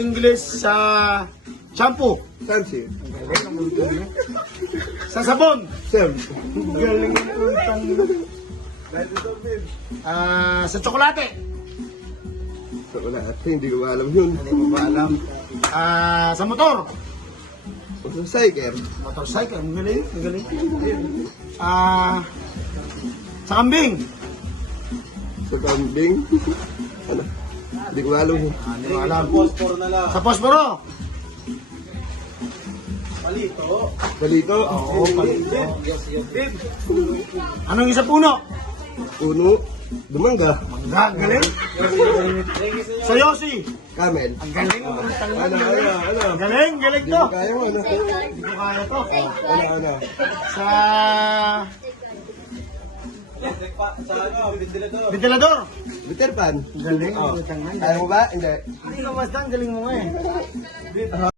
English sa shampoo. Samsi. Sa sabon. Sam. Galing ng utang. Sa tsokolate. So, wala. Hindi ko alam yun. Hindi mo ba alam? Sa motor. Motorcycle. Motorcycle. Ang galing. Ang galing. Sa kambing. Sa kambing. Ano? Hindi ko alam yun. Hindi mo alam. Posporo na lang. Sa posporo. Palito. Balito. Oo, palito. Yes, yes. Anong isa puno? Puno. Dumangga. Mangga. Ang galing. Sa Yossi. Camel. Ang galing. Ang Ano? Ang galing. Galing Hindi to. mo kaya mo, ano? Hindi ko kaya to. Ano? Sa Sa ano, ventilador. ventilador. Peter Pan. Ang galing. Oh. Ang galing. Kaya mo ba? Hindi. Hindi ka basta. Ang galing mo nga eh.